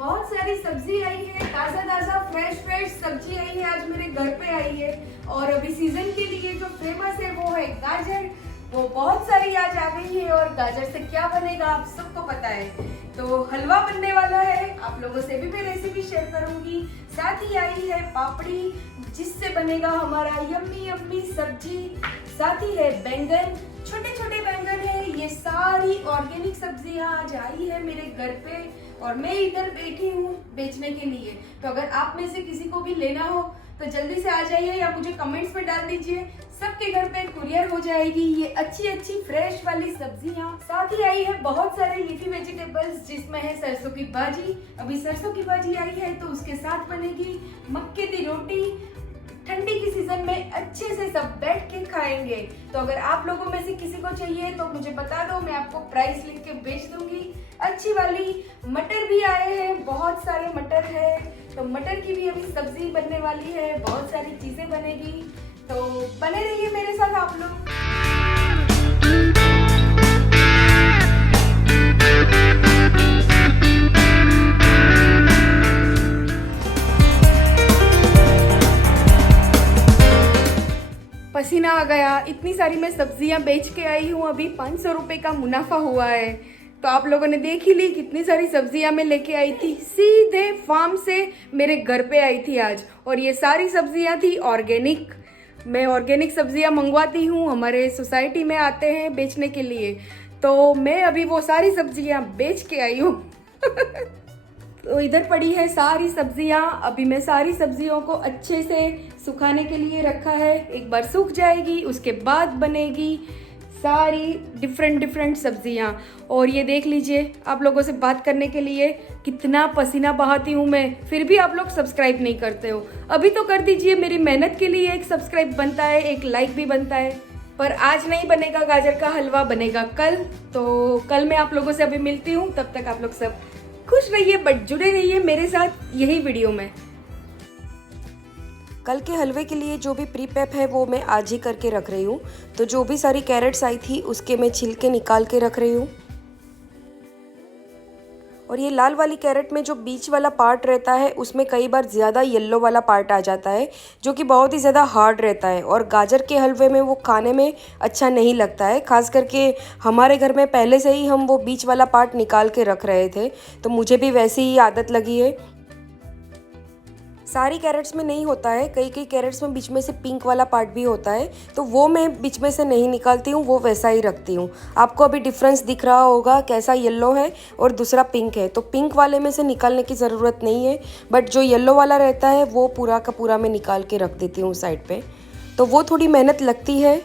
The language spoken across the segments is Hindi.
बहुत सारी सब्जी आई है, ताजा ताजा फ्रेश सब्जी आई है, आज मेरे घर पे आई है। और अभी सीजन के लिए जो फेमस है वो है गाजर। वो बहुत सारी आज आ गई है और गाजर से क्या बनेगा आप सबको पता है। तो हलवा बनने वाला है, आप लोगों से भी मैं रेसिपी शेयर करूंगी। साथ ही आई है पापड़ी जिससे बनेगा हमारा यम्मी यम्मी सब्जी। साथ ही है बैंगन, छोटे छोटे बैंगन है। ये सारी ऑर्गेनिक सब्जियां आज आई है मेरे घर पे और मैं इधर बैठी हूँ बेचने के लिए। तो अगर आप में से किसी को भी लेना हो तो जल्दी से आ जाइए या मुझे कमेंट्स में डाल दीजिए, सबके घर पे कुरियर हो जाएगी ये अच्छी अच्छी फ्रेश वाली सब्जियां। साथ ही आई है बहुत सारे लीफी वेजिटेबल्स जिसमें है सरसों की भाजी। अभी सरसों की भाजी आई है तो उसके साथ बनेगी मक्के की रोटी। ठंडी की सीजन में अच्छे से सब बैठ के खाएंगे। तो अगर आप लोगों में से किसी को चाहिए तो मुझे बता दो, मैं आपको प्राइस लिख के बेच दूंगी। अच्छी वाली मटर भी आए हैं, बहुत सारे मटर है, तो मटर की भी अभी सब्जी बनने वाली है, बहुत सारी चीजें बनेगी। तो बने रहिए मेरे साथ आप लोग। पसीना आ गया, इतनी सारी मैं सब्जियां बेच के आई हूँ। अभी 500 रुपए का मुनाफा हुआ है। तो आप लोगों ने देख ही ली कितनी सारी सब्जियां मैं लेके आई थी, सीधे फार्म से मेरे घर पे आई थी आज। और ये सारी सब्जियां थी ऑर्गेनिक। मैं ऑर्गेनिक सब्जियां मंगवाती हूँ, हमारे सोसाइटी में आते हैं बेचने के लिए। तो मैं अभी वो सारी सब्जियां बेच के आई हूँ। तो इधर पड़ी है सारी सब्जियां। अभी मैं सारी सब्जियों को अच्छे से सुखाने के लिए रखा है। एक बार सूख जाएगी उसके बाद बनेगी सारी डिफरेंट सब्जियां। और ये देख लीजिए, आप लोगों से बात करने के लिए कितना पसीना बहाती हूँ मैं, फिर भी आप लोग सब्सक्राइब नहीं करते हो। अभी तो कर दीजिए, मेरी मेहनत के लिए एक सब्सक्राइब बनता है, एक लाइक भी बनता है। पर आज नहीं बनेगा गाजर का हलवा, बनेगा कल। तो कल मैं आप लोगों से अभी मिलती हूँ, तब तक आप लोग सब खुश रहिए बट जुड़े रहिए मेरे साथ यही वीडियो में। कल के हलवे के लिए जो भी प्री पैप है वो मैं आज ही करके रख रही हूँ। तो जो भी सारी कैरेट्स आई थी उसके मैं छिलके निकाल के रख रही हूँ। और ये लाल वाली कैरेट में जो बीच वाला पार्ट रहता है उसमें कई बार ज़्यादा येलो वाला पार्ट आ जाता है जो कि बहुत ही ज़्यादा हार्ड रहता है और गाजर के हलवे में वो खाने में अच्छा नहीं लगता है। खास करके हमारे घर में पहले से ही हम वो बीच वाला पार्ट निकाल के रख रहे थे, तो मुझे भी वैसी ही आदत लगी है। सारी कैरेट्स में नहीं होता है, कई कई कैरेट्स में बीच में से पिंक वाला पार्ट भी होता है, तो वो मैं बीच में से नहीं निकालती हूँ, वो वैसा ही रखती हूँ। आपको अभी डिफरेंस दिख रहा होगा, कैसा येलो है और दूसरा पिंक है। तो पिंक वाले में से निकालने की ज़रूरत नहीं है, बट जो येलो वाला रहता है वो पूरा का पूरा मैं निकाल के रख देती हूँ साइड पे। तो वो थोड़ी मेहनत लगती है।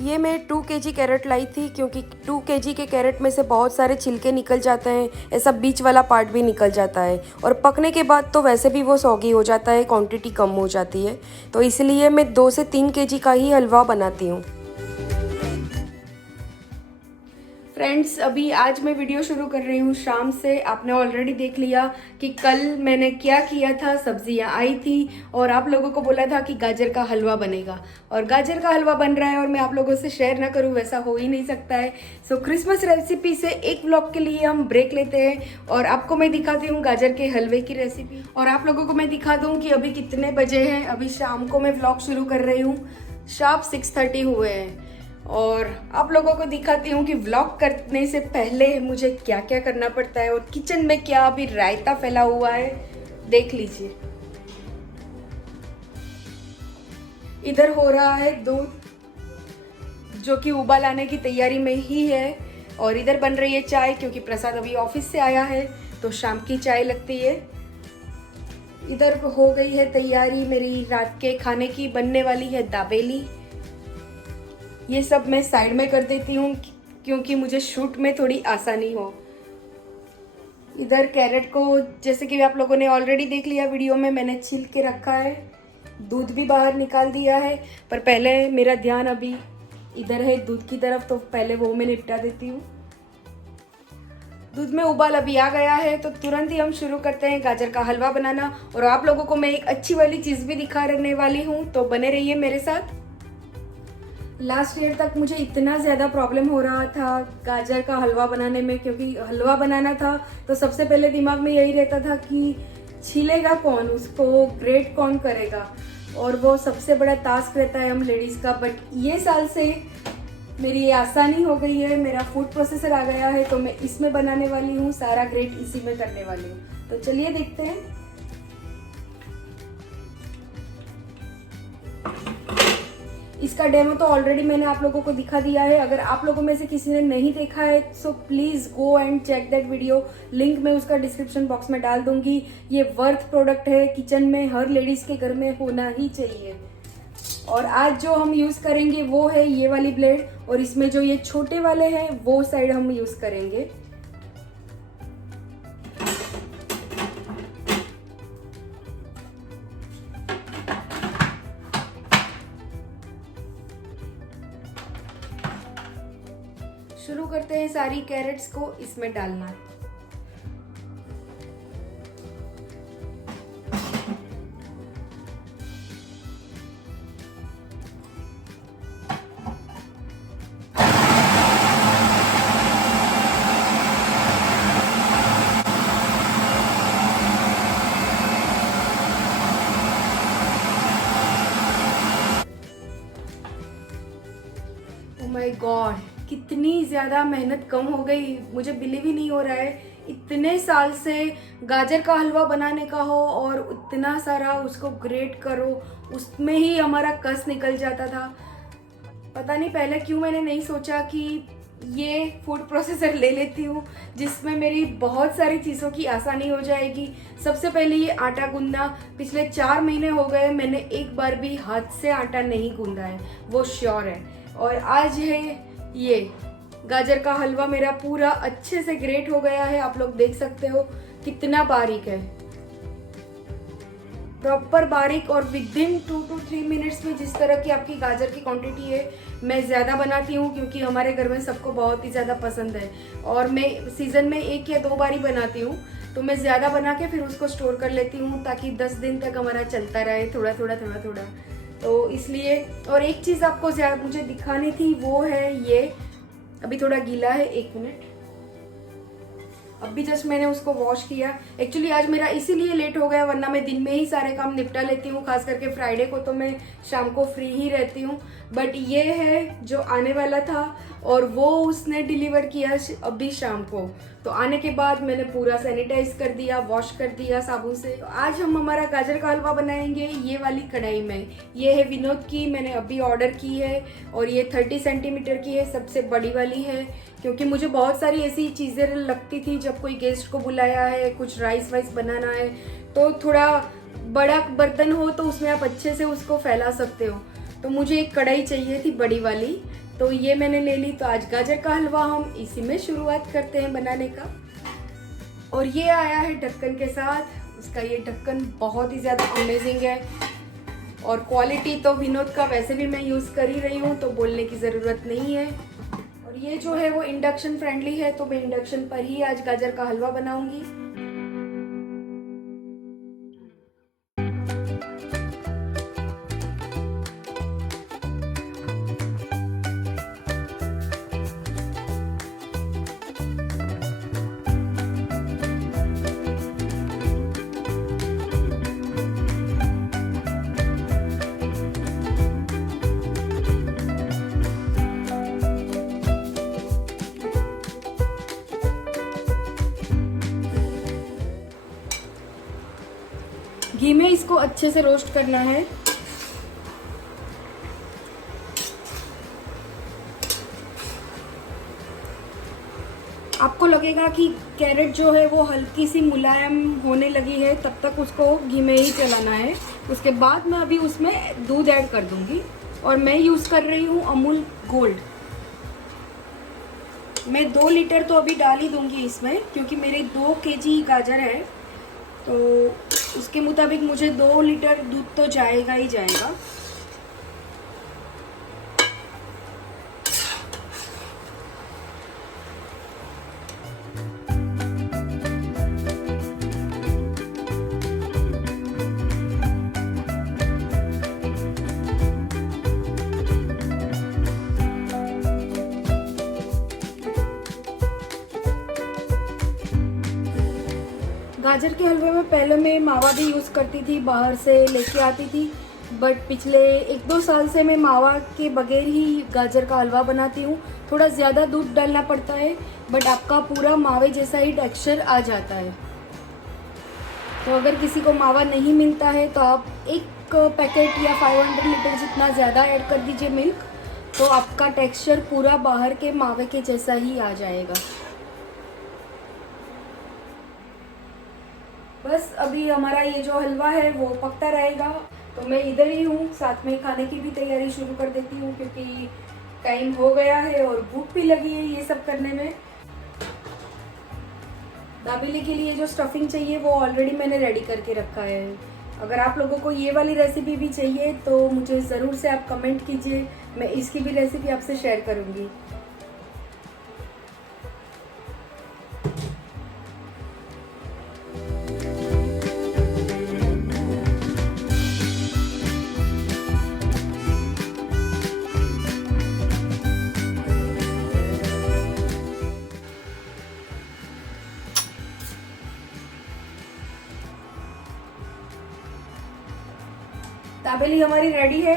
ये मैं 2 kg कैरेट लाई थी क्योंकि 2 kg के कैरेट में से बहुत सारे छिलके निकल जाते हैं, ऐसा बीच वाला पार्ट भी निकल जाता है और पकने के बाद तो वैसे भी वो सौगी हो जाता है, क्वांटिटी कम हो जाती है। तो इसलिए मैं 2 से 3 kg का ही हलवा बनाती हूँ। फ्रेंड्स, अभी आज मैं वीडियो शुरू कर रही हूँ शाम से। आपने ऑलरेडी देख लिया कि कल मैंने क्या किया था, सब्जियाँ आई थी और आप लोगों को बोला था कि गाजर का हलवा बनेगा और गाजर का हलवा बन रहा है और मैं आप लोगों से शेयर ना करूँ वैसा हो ही नहीं सकता है। सो क्रिसमस रेसिपी से एक व्लॉग के लिए हम ब्रेक लेते हैं और आपको मैं दिखाती हूँ गाजर के हलवे की रेसिपी और आप लोगों को मैं दिखा दूँ कि अभी कितने बजे हैं। अभी शाम को मैं व्लॉग शुरू कर रही हूँ, शार्प 6:30 हुए हैं और आप लोगों को दिखाती हूँ कि व्लॉग करने से पहले मुझे क्या क्या करना पड़ता है और किचन में क्या अभी रायता फैला हुआ है, देख लीजिए। इधर हो रहा है दूध जो कि उबाल आने की तैयारी में ही है और इधर बन रही है चाय क्योंकि प्रसाद अभी ऑफिस से आया है तो शाम की चाय लगती है। इधर हो गई है तैयारी मेरी रात के खाने की, बनने वाली है दाबेली। ये सब मैं साइड में कर देती हूँ क्योंकि मुझे शूट में थोड़ी आसानी हो। इधर कैरेट को जैसे कि आप लोगों ने ऑलरेडी देख लिया वीडियो में, मैंने छील के रखा है, दूध भी बाहर निकाल दिया है। पर पहले मेरा ध्यान अभी इधर है दूध की तरफ, तो पहले वो मैं निपटा देती हूँ। दूध में उबाल अभी आ गया है तो तुरंत ही हम शुरू करते हैं गाजर का हलवा बनाना और आप लोगों को मैं एक अच्छी वाली चीज़ भी दिखाने वाली हूँ, तो बने रहिए मेरे साथ। लास्ट ईयर तक मुझे इतना ज़्यादा प्रॉब्लम हो रहा था गाजर का हलवा बनाने में, क्योंकि हलवा बनाना था तो सबसे पहले दिमाग में यही रहता था कि छीलेगा कौन, उसको ग्रेट कौन करेगा, और वो सबसे बड़ा टास्क रहता है हम लेडीज़ का। बट ये साल से मेरी ये आसानी हो गई है, मेरा फूड प्रोसेसर आ गया है, तो मैं इसमें बनाने वाली हूँ, सारा ग्रेट इसी में करने वाली हूँ। तो चलिए देखते हैं। इसका डेमो तो ऑलरेडी मैंने आप लोगों को दिखा दिया है। अगर आप लोगों में से किसी ने नहीं देखा है so please go and check that video. Link मैं उसका डिस्क्रिप्शन बॉक्स में डाल दूंगी। ये वर्थ प्रोडक्ट है, किचन में हर लेडीज़ के घर में होना ही चाहिए। और आज जो हम यूज़ करेंगे वो है ये वाली ब्लेड, और इसमें जो ये छोटे वाले हैं वो साइड हम यूज़ करेंगे। शुरू करते हैं सारी कैरेट्स को इसमें डालना। ओह माय गॉड, कितनी ज़्यादा मेहनत कम हो गई, मुझे बिलीव ही नहीं हो रहा है। इतने साल से गाजर का हलवा बनाने का हो और इतना सारा उसको ग्रेट करो, उसमें ही हमारा कस निकल जाता था। पता नहीं पहले क्यों मैंने नहीं सोचा कि ये फूड प्रोसेसर ले लेती हूँ जिसमें मेरी बहुत सारी चीज़ों की आसानी हो जाएगी। सबसे पहले ये आटा गूंदना, पिछले 4 महीने हो गए मैंने एक बार भी हाथ से आटा नहीं गूंदा है, वो श्योर है। और आज है ये गाजर का हलवा मेरा पूरा अच्छे से ग्रेट हो गया है। आप लोग देख सकते हो कितना बारीक है, प्रॉपर बारीक। और विद इन 2 to 3 मिनट्स में जिस तरह की आपकी गाजर की क्वांटिटी है, मैं ज़्यादा बनाती हूँ क्योंकि हमारे घर में सबको बहुत ही ज़्यादा पसंद है। और मैं सीज़न में 1 या 2 बार ही बनाती हूँ, तो मैं ज़्यादा बना के फिर उसको स्टोर कर लेती हूँ ताकि 10 दिन तक हमारा चलता रहे, थोड़ा थोड़ा। तो इसलिए। और एक चीज़ आपको ज़्यादा मुझे दिखानी थी, वो है ये अभी थोड़ा गीला है, 1 मिनट। अभी जस्ट मैंने उसको वॉश किया। एक्चुअली आज मेरा इसीलिए लेट हो गया, वरना मैं दिन में ही सारे काम निपटा लेती हूँ। खास करके फ्राइडे को तो मैं शाम को फ्री ही रहती हूँ। बट ये है जो आने वाला था और वो उसने डिलीवर किया अभी शाम को। तो आने के बाद मैंने पूरा सैनिटाइज कर दिया, वॉश कर दिया साबुन से। तो आज हम हमारा गाजर का हलवा बनाएंगे ये वाली कढ़ाई में। ये है विनोद की, मैंने अभी ऑर्डर की है और ये 30 सेंटीमीटर की है, सबसे बड़ी वाली है। क्योंकि मुझे बहुत सारी ऐसी चीज़ें लगती थी, जब कोई गेस्ट को बुलाया है, कुछ राइस वाइस बनाना है, तो थोड़ा बड़ा बर्तन हो तो उसमें आप अच्छे से उसको फैला सकते हो। तो मुझे एक कढ़ाई चाहिए थी बड़ी वाली, तो ये मैंने ले ली। तो आज गाजर का हलवा हम इसी में शुरुआत करते हैं बनाने का। और ये आया है ढक्कन के साथ। उसका ये ढक्कन बहुत ही ज़्यादा अमेजिंग है और क्वालिटी तो विनोद का वैसे भी मैं यूज़ कर ही रही हूँ, तो बोलने की ज़रूरत नहीं है। और ये जो है वो इंडक्शन फ्रेंडली है, तो मैं इंडक्शन पर ही आज गाजर का हलवा बनाऊंगी। घी में इसको अच्छे से रोस्ट करना है। आपको लगेगा कि कैरेट जो है वो हल्की सी मुलायम होने लगी है, तब तक उसको घी में ही चलाना है। उसके बाद मैं अभी उसमें दूध ऐड कर दूंगी और मैं यूज़ कर रही हूँ अमूल गोल्ड। मैं 2 लीटर तो अभी डाल ही दूंगी इसमें, क्योंकि मेरे 2 kg गाजर है, तो उसके मुताबिक मुझे 2 लीटर दूध तो जाएगा ही जाएगा। गाजर के हलवे में पहले मैं मावा भी यूज़ करती थी, बाहर से लेके आती थी, बट पिछले 1-2 साल से मैं मावा के बगैर ही गाजर का हलवा बनाती हूँ। थोड़ा ज़्यादा दूध डालना पड़ता है, बट आपका पूरा मावे जैसा ही टेक्सचर आ जाता है। तो अगर किसी को मावा नहीं मिलता है तो आप एक पैकेट या 500 लीटर जितना ज़्यादा ऐड कर दीजिए मिल्क, तो आपका टेक्सचर पूरा बाहर के मावे के जैसा ही आ जाएगा। बस अभी हमारा ये जो हलवा है वो पकता रहेगा, तो मैं इधर ही हूँ, साथ में खाने की भी तैयारी शुरू कर देती हूँ क्योंकि टाइम हो गया है और भूख भी लगी है ये सब करने में। दाबेली के लिए जो स्टफिंग चाहिए वो ऑलरेडी मैंने रेडी करके रखा है। अगर आप लोगों को ये वाली रेसिपी भी चाहिए तो मुझे ज़रूर से आप कमेंट कीजिए, मैं इसकी भी रेसिपी आपसे शेयर करूँगी। दाबेली हमारी रेडी है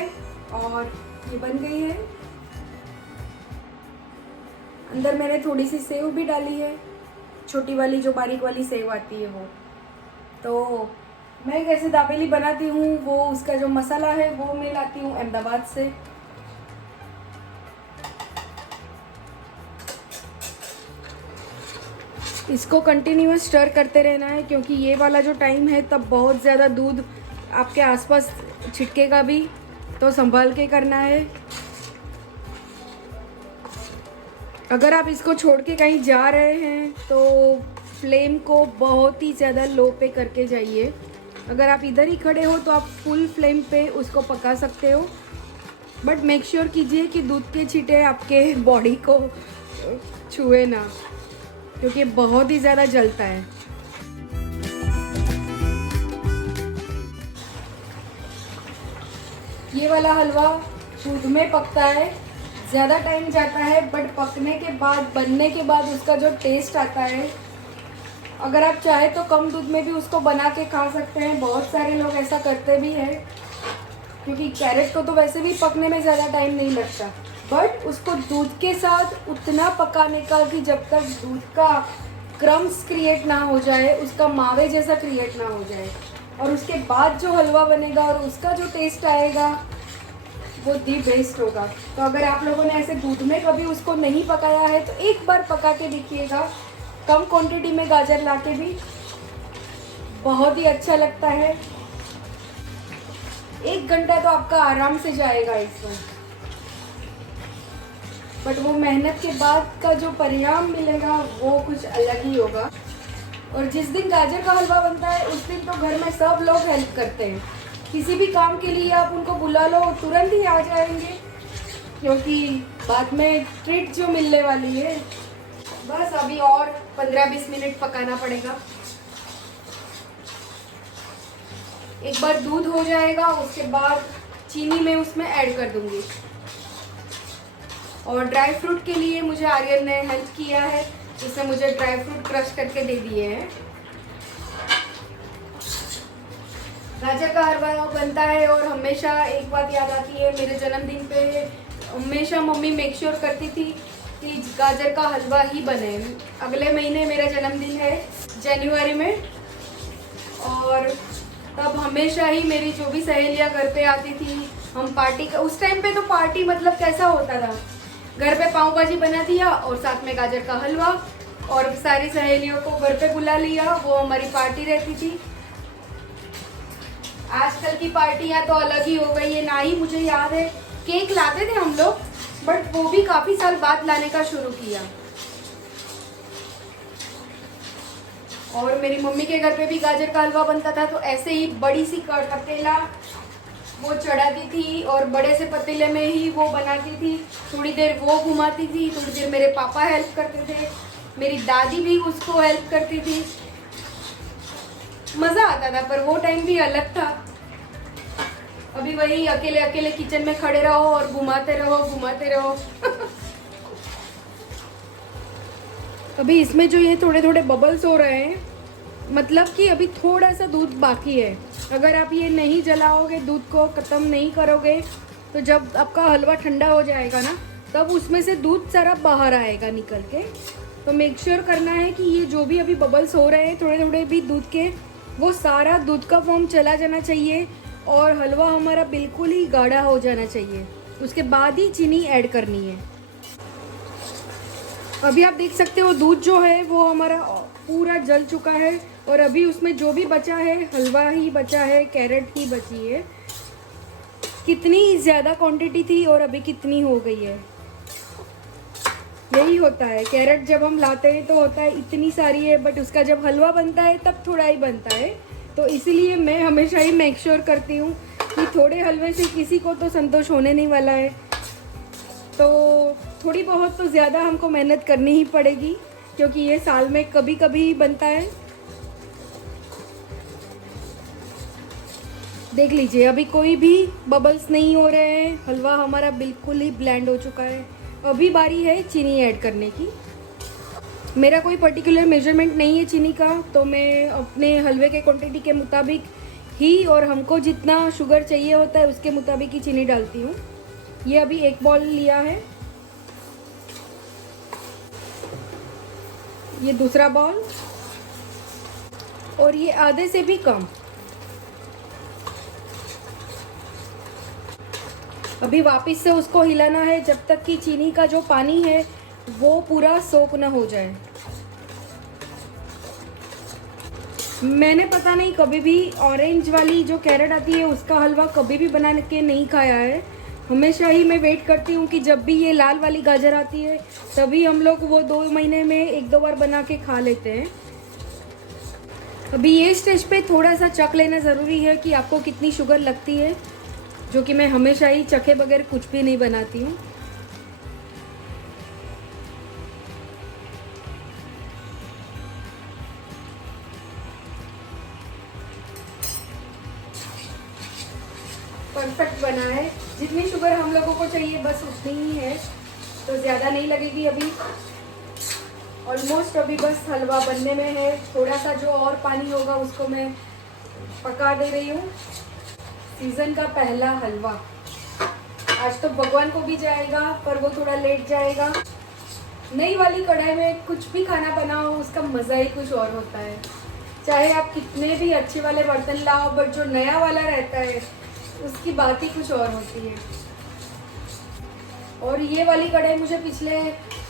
और ये बन गई है। अंदर मैंने थोड़ी सी सेव भी डाली है, छोटी वाली जो बारीक वाली सेव आती है वो। तो मैं कैसे दाबेली बनाती हूँ वो उसका जो मसाला है वो मैं लाती हूँ अहमदाबाद से। इसको कंटिन्यूअस स्टर करते रहना है क्योंकि ये वाला जो टाइम है तब बहुत ज़्यादा दूध आपके आसपास छिटकेगा भी, तो संभाल के करना है। अगर आप इसको छोड़ के कहीं जा रहे हैं तो फ्लेम को बहुत ही ज़्यादा लो पे करके जाइए। अगर आप इधर ही खड़े हो तो आप फुल फ्लेम पे उसको पका सकते हो, बट मेक श्योर कीजिए कि दूध के छींटे आपके बॉडी को छुए ना, क्योंकि बहुत ही ज़्यादा जलता है। ये वाला हलवा दूध में पकता है, ज़्यादा टाइम जाता है, बट पकने के बाद, बनने के बाद उसका जो टेस्ट आता है, अगर आप चाहे तो कम दूध में भी उसको बना के खा सकते हैं। बहुत सारे लोग ऐसा करते भी हैं क्योंकि कैरेट को तो वैसे भी पकने में ज़्यादा टाइम नहीं लगता, बट उसको दूध के साथ उतना पकाने का कि जब तक दूध का क्रम्स क्रिएट ना हो जाए, उसका मावे जैसा क्रिएट ना हो जाए, और उसके बाद जो हलवा बनेगा और उसका जो टेस्ट आएगा वो दी बेस्ट होगा। तो अगर आप लोगों ने ऐसे दूध में कभी उसको नहीं पकाया है तो एक बार पका के देखिएगा, कम क्वांटिटी में गाजर लाके भी बहुत ही अच्छा लगता है। 1 घंटा तो आपका आराम से जाएगा इसमें, बट वो मेहनत के बाद का जो परिणाम मिलेगा वो कुछ अलग ही होगा। और जिस दिन गाजर का हलवा बनता है उस दिन तो घर में सब लोग हेल्प करते हैं। किसी भी काम के लिए आप उनको बुला लो, तुरंत ही आ जाएंगे, क्योंकि बाद में ट्रीट जो मिलने वाली है। बस अभी और 15-20 मिनट पकाना पड़ेगा। एक बार दूध हो जाएगा उसके बाद चीनी मैं उसमें ऐड कर दूंगी। और ड्राई फ्रूट के लिए मुझे आर्यन ने हेल्प किया है, इसने मुझे ड्राई फ्रूट क्रश करके दे दिए हैं। गाजर का हलवा बनता है और हमेशा एक बात याद आती है, मेरे जन्मदिन पे हमेशा मम्मी मेक श्योर करती थी कि गाजर का हलवा ही बने। अगले महीने मेरा जन्मदिन है जनवरी में, और तब हमेशा ही मेरी जो भी सहेलियां घर पे आती थी, हम पार्टी का, उस टाइम पे तो पार्टी मतलब कैसा होता था, घर पे पाव भाजी बना दिया और साथ में गाजर का हलवा, और सारी सहेलियों को घर पे बुला लिया, वो हमारी पार्टी रहती थी। आजकल की पार्टियां तो अलग ही हो गई है। ना ही मुझे याद है, केक लाते थे हम लोग, बट वो भी काफी साल बाद लाने का शुरू किया। और मेरी मम्मी के घर पे भी गाजर का हलवा बनता था, तो ऐसे ही बड़ी सी पतीला वो चढ़ाती थी और बड़े से पतीले में ही वो बनाती थी। थोड़ी देर वो घुमाती थी, थोड़ी देर मेरे पापा हेल्प करते थे, मेरी दादी भी उसको हेल्प करती थी। मज़ा आता था, पर वो टाइम भी अलग था। अभी वही अकेले अकेले किचन में खड़े रहो और घुमाते रहो घुमाते रहो। अभी इसमें जो ये थोड़े थोड़े बबल्स हो रहे हैं, मतलब कि अभी थोड़ा सा दूध बाकी है। अगर आप ये नहीं जलाओगे, दूध को ख़त्म नहीं करोगे, तो जब आपका हलवा ठंडा हो जाएगा ना, तब उसमें से दूध सारा बाहर आएगा निकल के। तो मेक श्योर करना है कि ये जो भी अभी बबल्स हो रहे हैं थोड़े थोड़े भी दूध के, वो सारा दूध का फॉर्म चला जाना चाहिए और हलवा हमारा बिल्कुल ही गाढ़ा हो जाना चाहिए। उसके बाद ही चीनी ऐड करनी है। अभी आप देख सकते हो दूध जो है वो हमारा पूरा जल चुका है और अभी उसमें जो भी बचा है हलवा ही बचा है, कैरेट ही बची है। कितनी ज़्यादा क्वांटिटी थी और अभी कितनी हो गई है। यही होता है, कैरेट जब हम लाते हैं तो होता है इतनी सारी है, बट उसका जब हलवा बनता है तब थोड़ा ही बनता है। तो इसीलिए मैं हमेशा ही मेक श्योर करती हूँ कि थोड़े हलवे से किसी को तो संतोष होने नहीं वाला है। तो थोड़ी बहुत तो ज़्यादा हमको मेहनत करनी ही पड़ेगी, क्योंकि ये साल में कभी कभी ही बनता है। देख लीजिए, अभी कोई भी बबल्स नहीं हो रहे हैं, हलवा हमारा बिल्कुल ही ब्लेंड हो चुका है। अभी बारी है चीनी ऐड करने की। मेरा कोई पर्टिकुलर मेजरमेंट नहीं है चीनी का, तो मैं अपने हलवे के क्वांटिटी के मुताबिक ही और हमको जितना शुगर चाहिए होता है उसके मुताबिक ही चीनी डालती हूँ। ये अभी 1 बॉल लिया है, ये दूसरा बॉल, और ये आधे से भी कम। अभी वापस से उसको हिलाना है जब तक कि चीनी का जो पानी है वो पूरा सोक ना हो जाए। मैंने पता नहीं कभी भी ऑरेंज वाली जो कैरेट आती है उसका हलवा कभी भी बना के नहीं खाया है। हमेशा ही मैं वेट करती हूँ कि जब भी ये लाल वाली गाजर आती है तभी हम लोग वो 2 महीने में 1-2 बार बना के खा लेते हैं। अभी ये स्टेज पे थोड़ा सा चख लेना ज़रूरी है कि आपको कितनी शुगर लगती है, जो कि मैं हमेशा ही चखे बगैर कुछ भी नहीं बनाती हूँ। परफेक्ट बना है। जितनी शुगर हम लोगों को चाहिए बस उतनी ही है, तो ज़्यादा नहीं लगेगी। अभी ऑलमोस्ट अभी बस हलवा बनने में है। थोड़ा सा जो और पानी होगा उसको मैं पका दे रही हूँ। सीज़न का पहला हलवा आज तो भगवान को भी जाएगा, पर वो थोड़ा लेट जाएगा। नई वाली कढ़ाई में कुछ भी खाना बनाओ उसका मज़ा ही कुछ और होता है। चाहे आप कितने भी अच्छे वाले बर्तन लाओ, बट जो नया वाला रहता है उसकी बात ही कुछ और होती है। और ये वाली कढ़ाई मुझे पिछले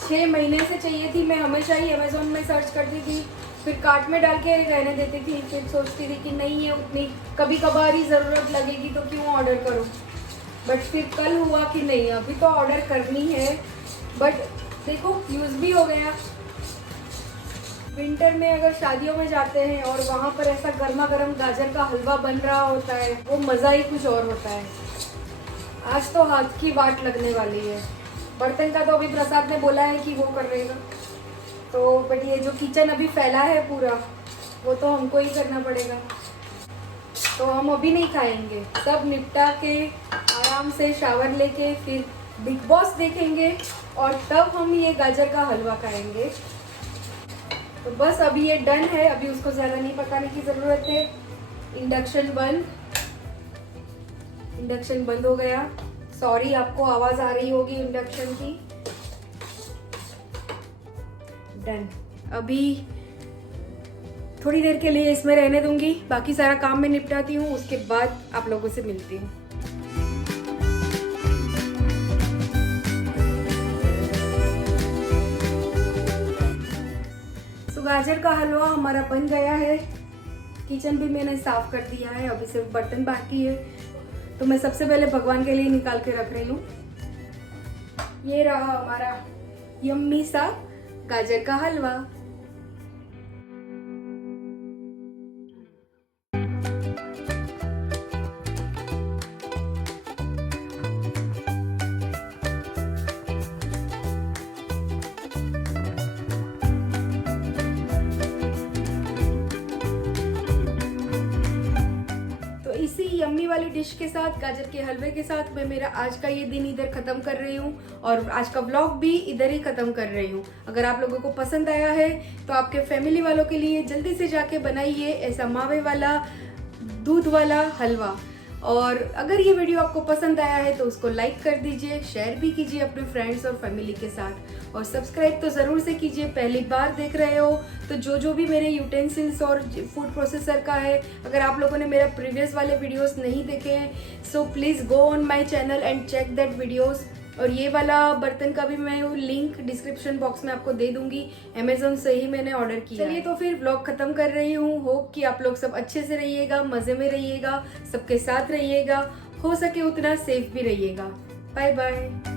6 महीने से चाहिए थी। मैं हमेशा ही अमेज़ोन में सर्च करती थी, फिर कार्ट में डाल के रहने देती थी, फिर सोचती थी कि नहीं है उतनी, कभी कभार ही ज़रूरत लगेगी तो क्यों ऑर्डर करूं। बट फिर कल हुआ कि नहीं, अभी तो ऑर्डर करनी है। बट देखो यूज़ भी हो गया। विंटर में अगर शादियों में जाते हैं और वहाँ पर ऐसा गर्मा गर्म गाजर का हलवा बन रहा होता है, वो मज़ा ही कुछ और होता है। आज तो हाथ की वाट लगने वाली है। बर्तन का तो अभी प्रसाद ने बोला है कि वो कर रहेगा, तो बट ये जो किचन अभी फैला है पूरा, वो तो हमको ही करना पड़ेगा। तो हम अभी नहीं खाएंगे, सब निपटा के आराम से शावर लेके फिर बिग बॉस देखेंगे और तब हम ये गाजर का हलवा खाएंगे। तो बस अभी ये डन है, अभी उसको ज़्यादा नहीं पकाने की ज़रूरत है। इंडक्शन बंद हो गया। सॉरी, आपको आवाज़ आ रही होगी इंडक्शन की। डन। अभी थोड़ी देर के लिए इसमें रहने दूंगी, बाकी सारा काम मैं निपटाती हूँ, उसके बाद आप लोगों से मिलती हूँ। गाजर का हलवा हमारा बन गया है। किचन भी मैंने साफ कर दिया है, अभी सिर्फ बर्तन बाकी है। तो मैं सबसे पहले भगवान के लिए निकाल के रख रही हूँ। ये रहा हमारा यम्मी सा गाजर का हलवा। इसी यम्मी वाली डिश के साथ, गाजर के हलवे के साथ मैं मेरा आज का ये दिन इधर खत्म कर रही हूँ और आज का व्लॉग भी इधर ही खत्म कर रही हूँ। अगर आप लोगों को पसंद आया है तो आपके फैमिली वालों के लिए जल्दी से जाके बनाइए ऐसा मावे वाला दूध वाला हलवा। और अगर ये वीडियो आपको पसंद आया है तो उसको लाइक कर दीजिए, शेयर भी कीजिए अपने फ्रेंड्स और फैमिली के साथ, और सब्सक्राइब तो ज़रूर से कीजिए। पहली बार देख रहे हो तो जो भी मेरे यूटेंसिल्स और फूड प्रोसेसर का है, अगर आप लोगों ने मेरा प्रीवियस वाले वीडियोस नहीं देखे हैं so please go on my channel and check that videos. और ये वाला बर्तन का भी मैं लिंक डिस्क्रिप्शन बॉक्स में आपको दे दूंगी, अमेजोन से ही मैंने ऑर्डर किया। चलिए तो फिर व्लॉग खत्म कर रही हूँ। होप कि आप लोग सब अच्छे से रहिएगा, मजे में रहिएगा, सबके साथ रहिएगा, हो सके उतना सेफ भी रहिएगा। Bye bye.